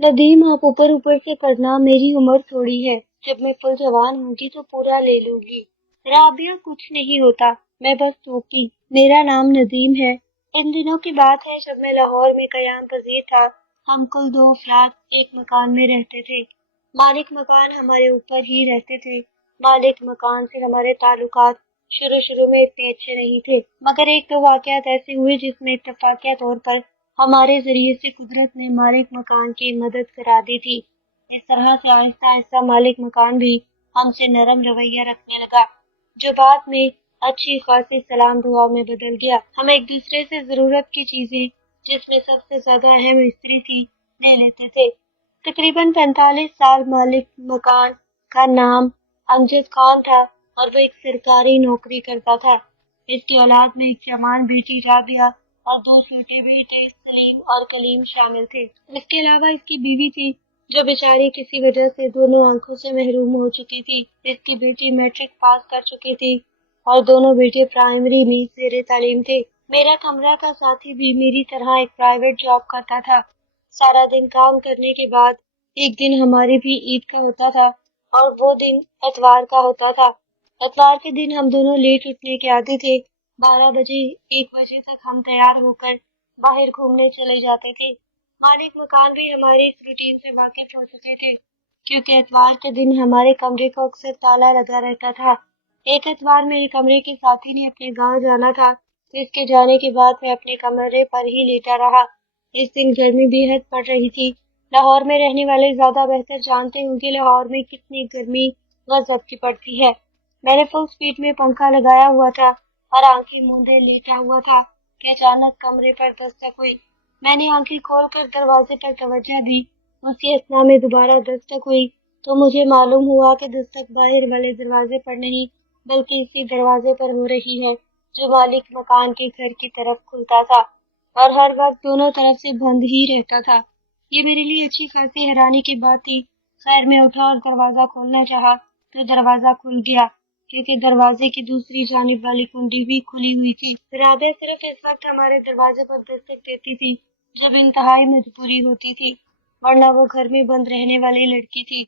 ندیم आप ऊपर ऊपर से करना, मेरी उम्र थोड़ी है। जब मैं फुल जवान होंगी तो पूरा ले लूंगी। राबिया कुछ नहीं होता, मैं बस टोकी। मेरा नाम नदीम है। इन दिनों की बात है जब मैं लाहौर में कयाम पजीर था। हम कुल दो अफराद एक मकान में रहते थे। मालिक मकान हमारे ऊपर ही रहते थे। मालिक मकान से हमारे ताल्लुकात शुरू शुरू में इतने अच्छे नहीं थे, मगर एक दो वाकयात ऐसे हुए जिसमें इत्तफाकिया तौर पर हमारे जरिए से कुदरत ने मालिक मकान की मदद करा दी थी। इस तरह से आहिस्ता आहिस्ता मालिक मकान भी हमसे नरम रवैया रखने लगा, जो बाद में अच्छी खासी सलाम दुआ में बदल गया। हम एक दूसरे से जरूरत की चीजें, जिसमें सबसे ज्यादा अहम स्त्री थी, ले लेते थे। तकरीबन 45 साल मालिक मकान का नाम अमजद खान था और वो एक सरकारी नौकरी करता था। इसकी औलाद में एक जवान बेटी राबिया और दो छोटे बेटे सलीम और कलीम शामिल थे। इसके अलावा इसकी बीवी थी, जो बेचारी किसी वजह से दोनों आंखों से महरूम हो चुकी थी। इसकी बेटी मैट्रिक पास कर चुकी थी और दोनों बेटे प्राइमरी में जेर तालीम थे। मेरा कमरा का साथी भी मेरी तरह एक प्राइवेट जॉब करता था। सारा दिन काम करने के बाद एक दिन हमारी भी ईद का होता था और वो दिन इतवार का होता था। इतवार के दिन हम दोनों लेट उठने के आदी थे। 12 बजे 1 बजे तक हम तैयार होकर बाहर घूमने चले जाते थे। मालिक मकान भी हमारी इस रूटीन से वाकिफ हो चुके थे, क्योंकि इतवार के दिन हमारे कमरे को अक्सर ताला लगा रहता था। एक इतवार मेरे कमरे के साथी ने अपने गांव जाना था, तो इसके जाने के बाद मैं अपने कमरे पर ही लेटा रहा। इस दिन गर्मी बेहद पड़ रही थी। लाहौर में रहने वाले ज्यादा बेहतर जानते होंगे लाहौर में कितनी गर्मी गजब की पड़ती है। मैंने फुल स्पीड में पंखा लगाया हुआ था और आंखें मूंदे लेटा हुआ था कि अचानक कमरे पर दस्तक हुई। मैंने आंखें खोलकर दरवाजे पर तवज्जो दी। उसी अथना में दोबारा दस्तक हुई तो मुझे मालूम हुआ कि दस्तक बाहर वाले दरवाजे पर नहीं, बल्कि इसी दरवाजे पर हो रही है, जो मालिक मकान के घर की तरफ खुलता था और हर वक्त दोनों तरफ से बंद ही रहता था। ये मेरे लिए अच्छी खासी हैरानी की बात थी। खैर मैं उठा और दरवाजा खोलना चाहा तो दरवाजा खुल गया, क्योंकि दरवाजे की दूसरी जानिब वाली कुंडी भी खुली हुई थी। राबिया सिर्फ इस वक्त हमारे दरवाजे पर दस्तक देती थी जब इंतहाई मजबूरी होती थी, वरना वो घर में बंद रहने वाली लड़की थी।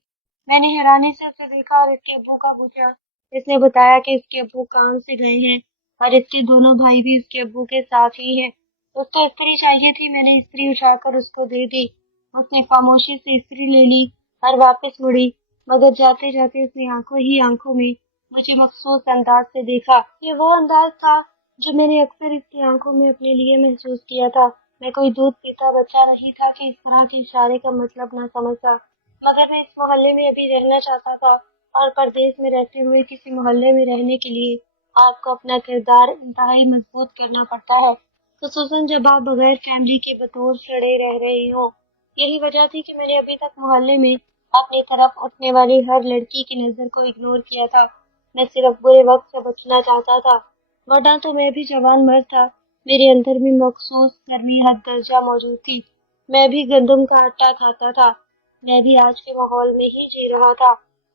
मैंने हैरानी से उसे देखा और इसके अब्बू का पूछा। इसने बताया कि इसके अब्बू काम से गए हैं और इसके दोनों भाई भी इसके अब्बू के साथ ही हैं। उसको इस्त्री चाहिए थी, मैंने इस्त्री उठाकर उसको दे दी। उसने खामोशी से इस्त्री ले ली और वापस मुड़ी, मगर जाते जाते उसने आंखों ही आंखों में मुझे मखसूस अंदाज से देखा। ये वो अंदाज था जो मैंने अक्सर इसकी आंखों में अपने लिए महसूस किया था। मैं कोई दूध पीता बच्चा नहीं था कि इस तरह के इशारे का मतलब ना समझता, मगर मैं इस मोहल्ले में अभी रहना चाहता था और परदेश में रहते हुए किसी मोहल्ले में रहने के लिए आपको अपना किरदार इंतहाई मजबूत करना पड़ता है, खुसूसन जब आप बगैर फैमिली के बतौर चढ़े रह रहे हो। यही वजह थी कि मैंने अभी तक मोहल्ले में अपनी तरफ उठने वाली हर लड़की की नजर को इग्नोर किया था। मैं सिर्फ बुरे वक्त से बचना चाहता था, वरना तो मैं भी जवान मर्द था। मेरे अंदर भी मखसूस गर्मी हद दर्जा मौजूद थी। मैं भी गंदम का आटा खाता था। मैं भी आज के माहौल में ही जी रहा था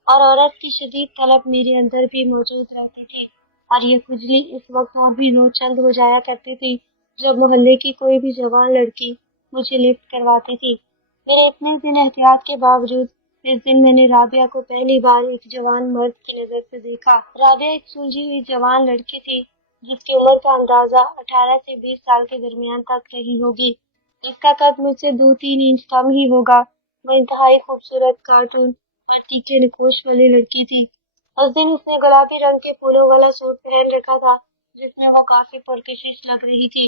और औरत की शदीद तलब मेरे अंदर भी मौजूद रहती थी। और ये खुजली इस वक्त और भी नोचंद हो जाया करती थी जब मोहल्ले की कोई भी जवान लड़की मुझे लिफ्ट करवाती थी। मेरे इतने दिन एहतियात के बावजूद इस दिन मैंने राबिया को पहली बार एक जवान मर्द की नजर से देखा। राबिया एक सुलझी हुई जवान लड़की थी, जिसकी उम्र का अंदाजा 18 से 20 साल के दरमियान तक रही होगी। इसका कद मुझसे 2-3 इंच कम ही होगा। वो इंतहाई खूबसूरत, कार्टून और तीखे नकोश वाली लड़की थी। उस दिन उसने गुलाबी रंग के फूलों वाला सूट पहन रखा था, जिसमें वो काफी पुरकशिश लग रही थी।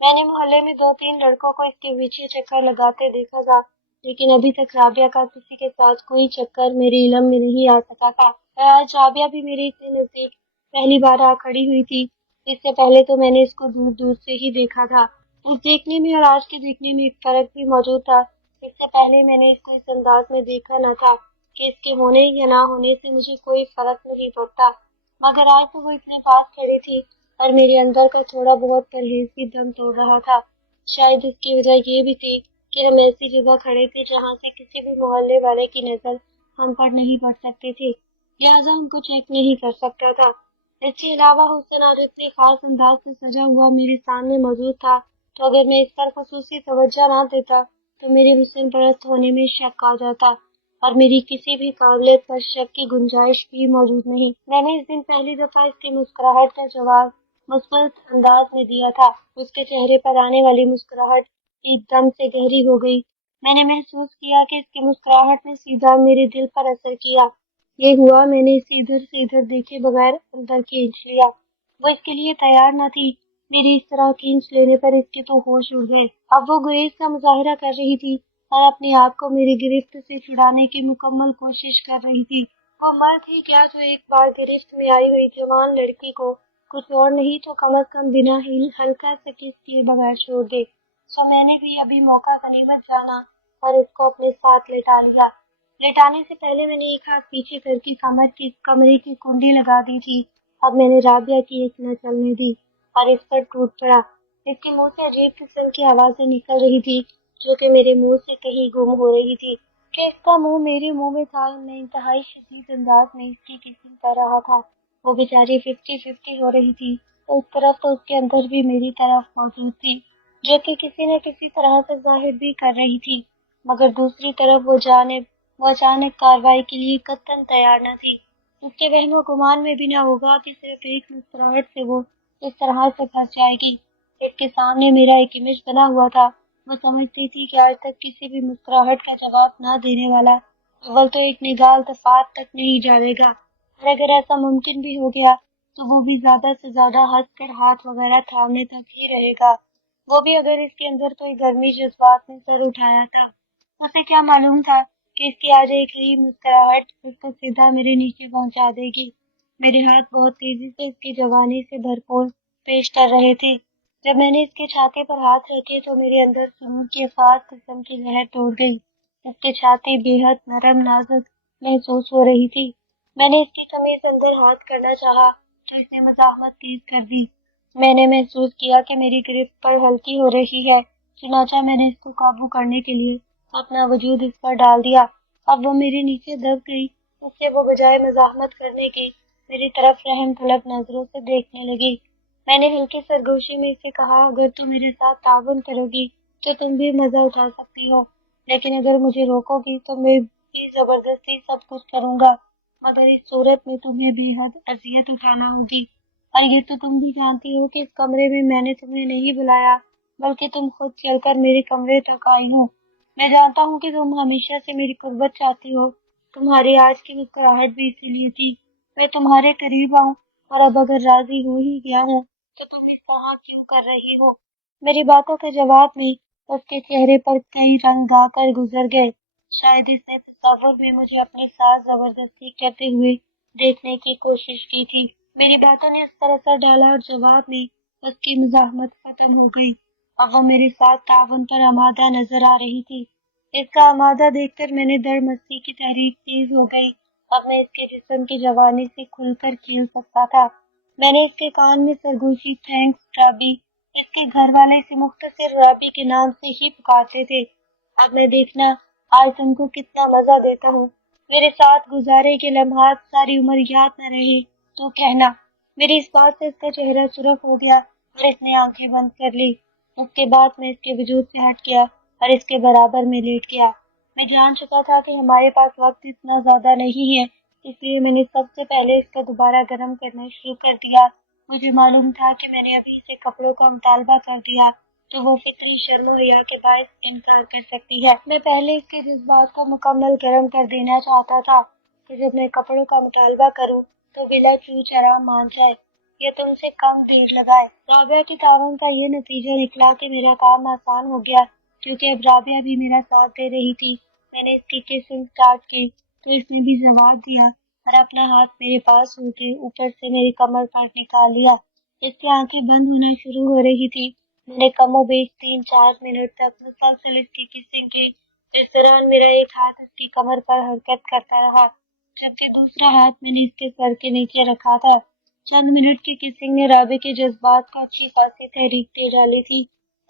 मैंने मोहल्ले में 2-3 लड़कों को इसके पीछे चक्कर लगाते देखा था, लेकिन अभी तक राबिया का किसी के साथ कोई चक्कर मेरे इलम में नहीं आ सका था। आज राबिया भी मेरे इतने नजदीक पहली बार आ खड़ी हुई थी। इससे पहले तो मैंने इसको दूर दूर से ही देखा था। उस देखने में और आज के देखने में एक फर्क भी मौजूद था। इससे पहले मैंने इसको इस अंदाज में देखा न था कि इसके होने या ना होने से मुझे कोई फर्क नहीं पड़ता, मगर आज तो वो इतने पास खड़ी थी और मेरे अंदर का थोड़ा बहुत परहेज भी दम तोड़ रहा था। शायद इसकी वजह ये भी थी कि हम ऐसी जगह खड़े थे जहाँ से किसी भी मोहल्ले वाले की नजर हम पर नहीं पड़ सकती थी, लिहाजा हमको चेक नहीं कर सकता था। इसके अलावा हुसैन आज इतने खास अंदाज से सजा हुआ मेरे सामने मौजूद था, तो अगर मैं इस पर खसूसी तवज्जो ना देता तो मेरे हुस्न परस्त होने में शक आ जाता और मेरी किसी भी काबिलियत पर शक की गुंजाइश भी मौजूद नहीं। मैंने इस दिन पहली दफा इसकी मुस्कुराहट का जवाब मुस्बत अंदाज में दिया था। उसके चेहरे पर आने वाली मुस्कुराहट एकदम से गहरी हो गई। मैंने महसूस किया कि इसकी मुस्कुराहट ने सीधा मेरे दिल पर असर किया। ये हुआ, मैंने इसे इधर से इधर देखे बगैर अंदर खींच लिया। वो इसके लिए तैयार न थी। मेरी इस तरह खींच लेने पर इसके तो होश उड़ गए। अब वो गुरेज का मुजाहरा कर रही थी और अपने आप को मेरी गिरफ्त से छुड़ाने की मुकम्मल कोशिश कर रही थी। वो मर्द ही क्या जो एक बार गिरफ्त में आई हुई जवान लड़की को कुछ और नहीं तो कम अज कम बिना ही हल्का सा किस किए बगैर छोड़ दे। सो मैंने भी अभी मौका गनीमत जाना और इसको अपने साथ लेटा लिया। लेटाने से पहले मैंने एक हाथ पीछे करके कमरे की कुंडी लगा दी थी। अब मैंने राबिया की एक न चलने दी और इस पर टूट पड़ा। इसके मुंह से अजीब किस्म की आवाजें निकल रही थी जो कि मेरे मुंह से कहीं गुम हो रही थी। कि इसका मुंह मेरे मुंह में था, मैं इंतहाई शदीद अंदाज में इसकी किसिंग कर रहा था। वो बेचारी 50-50 हो रही थी। तो एक तरफ तो उसके अंदर भी मेरी तरफ मौजूद थी जो कि किसी न किसी तरह से जाहिर भी कर रही थी, मगर दूसरी तरफ वो अचानक कार्रवाई के लिए कतई तैयार न थी। उसके वहमो गुमान में भी न होगा कि सिर्फ एक मुस्कुराहट से वो इस तरह से फंस जाएगी। इसके सामने मेरा एक इमेज बना हुआ था। वो समझती थी कि आज तक किसी भी मुस्कुराहट का जवाब न देने वाला अव्वल तो एक निगाह अल्तफात तक नहीं जानेगा, और अगर ऐसा मुमकिन भी हो गया तो वो भी ज्यादा से ज्यादा हंसकर हाथ वगैरह थामने तक ही रहेगा। वो भी अगर इसके अंदर कोई गर्मी जज्बात ने सर उठाया था। उसे क्या मालूम था कि इसकी आज एक ही मुस्कुराहट उसको सीधा मेरे नीचे पहुंचा देगी। मेरे हाथ बहुत तेजी से इसकी जवानी से भरपूर पेश कर रहे थे। जब मैंने इसके छाती पर हाथ रखे तो मेरे अंदर सुरूर की अफाक किस्म की लहर दौड़ गई। इसकी छाती बेहद नरम नाजुक महसूस हो रही थी। मैंने इसकी कमीज अंदर हाथ करना चाहा तो इसने मज़ाहमत तेज कर दी। मैंने महसूस किया कि मेरी गिरफ्त पर हल्की हो रही है। चुनाचा मैंने इसको काबू करने के लिए अपना वजूद इस पर डाल दिया। अब वो मेरे नीचे दब गई। इससे वो बजाय मज़ाहमत करने की मेरी तरफ रहम तलब नजरों से देखने लगी। मैंने हल्की सरगोशी में इसे कहा, अगर तुम मेरे साथ ताउन करोगी तो तुम भी मजा उठा सकती हो, लेकिन अगर मुझे रोकोगी तो मैं भी जबरदस्ती सब कुछ करूंगा, मगर इस सूरत में तुम्हें बेहद अजियत उठाना होगी। और ये तो तुम भी जानती हो कि इस कमरे में मैंने तुम्हें नहीं बुलाया, बल्कि तुम खुद चलकर मेरे कमरे तक आई हो। मैं जानता हूँ कि तुम हमेशा से मेरी कुर्बत चाहती हो। तुम्हारी आज की मुस्कुराहट भी इसीलिए थी। मैं तुम्हारे करीब आऊं, और अब अगर राजी हो ही गया हूँ तो तुम इस तरह क्यों कर रही हो? मेरी बातों के जवाब में उसके चेहरे पर कई रंग गाकर गुजर गए। शायद इसने तसव्वुर में मुझे अपने साथ जबरदस्ती करते हुए देखने की कोशिश की थी। मेरी बातों ने उस पर असर डाला और जवाब में उसकी मुज़ाहमत खत्म हो गई। अब वो मेरे साथ ताउन पर आमादा नजर आ रही थी। इसका आमादा देखकर मैंने दर मस्ती की तहरीक तेज हो गई। अब मैं इसके जिस्म की जवानी से खुलकर खेल सकता था। मैंने इसके कान में सरगोशी थैंक्स राबी, इसके घर वाले इसे मुख्तसर राबी के नाम से ही पुकारते थे। अब मैं देखना आज तुमको कितना मजा देता हूँ। मेरे साथ गुजारे के लम्हात सारी उम्र याद न रहे तो कहना। मेरी इस बात से इसका चेहरा सुर्ख हो गया और इसने आंखें बंद कर ली। उसके बाद मैं इसके वजूद से हट गया और इसके बराबर में लेट गया। मैं जान चुका था कि हमारे पास वक्त इतना ज्यादा नहीं है, इसलिए मैंने सबसे पहले इसका दोबारा गर्म करना शुरू कर दिया। मुझे मालूम था कि मैंने अभी से कपड़ों का मुतालबा कर दिया तो वो फिक्री शर्मो हिया के बायस इनकार कर सकती है। मैं पहले इसके जज्बात को मुकम्मल गर्म कर देना चाहता था कि जब मैं कपड़ों का मुतालबा करूं तो बिला चू चरा मान जाए या तुमसे कम देर लगाए। राबिया के ताउन का ये नतीजा निकला कि मेरा काम आसान हो गया, क्योंकि अब राबिया भी मेरा साथ दे रही थी। मैंने इसकी किसिंग स्टार्ट की तो इसने भी जवाब दिया और अपना हाथ मेरे पास होकर ऊपर से मेरी कमर पर निकाल लिया। इसकी आंखें बंद होना शुरू हो रही थी। मैंने कमोबेश 3-4 मिनट तक मुसलसल इसकी किसिंग की। इस दौरान मेरा एक हाथ इसकी कमर पर हरकत करता रहा, जबकि दूसरा हाथ मैंने इसके सर के नीचे रखा था। चंद मिनट की किसिंग ने राबे के जज्बात को अच्छी खासी तहरीक दे डाली थी।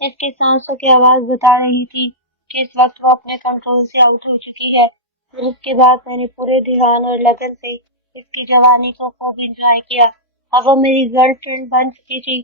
इसकी सांसों की आवाज बता रही थी कि इस वक्त वो अपने कंट्रोल से आउट हो चुकी है। और उसके बाद मैंने पूरे ध्यान और लगन से इसकी जवानी को खूब एंजॉय किया। अब वो मेरी गर्लफ्रेंड बन चुकी थी